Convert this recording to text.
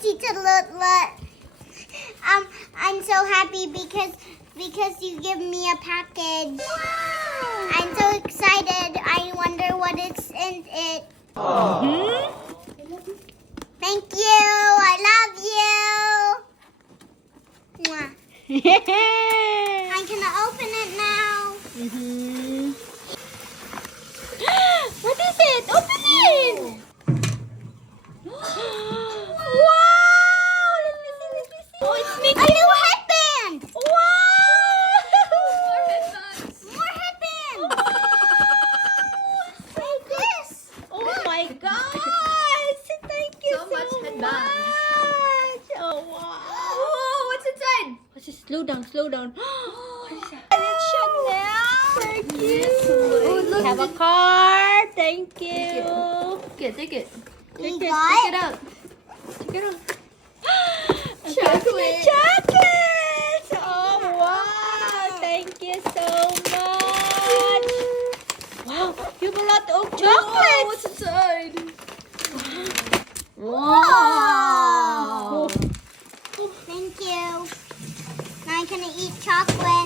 Tita Lotlot. I'm so happy because you give me a package. Wow. I'm so excited. I wonder what is in it. Thank you. I love you. Mwah. I'm gonna open it now. What is it? Open it! Wow! Let me see. Oh, it's Mickey. A new headband. Wow! More headbands. Like this. Oh my gosh! Thank you so much headbands. much. Oh wow! Oh, what's inside? What's this? Slow down. What is that? It's Chanel. Thank you. Oh, look, We have a card. Thank you. Take it. You Take got it out. Check it out. Chocolate. Chocolates! Oh, wow! Thank you so much! Wow! You have a lot of Oh, chocolates! what's inside? Wow. Thank you. Now I'm gonna eat chocolate.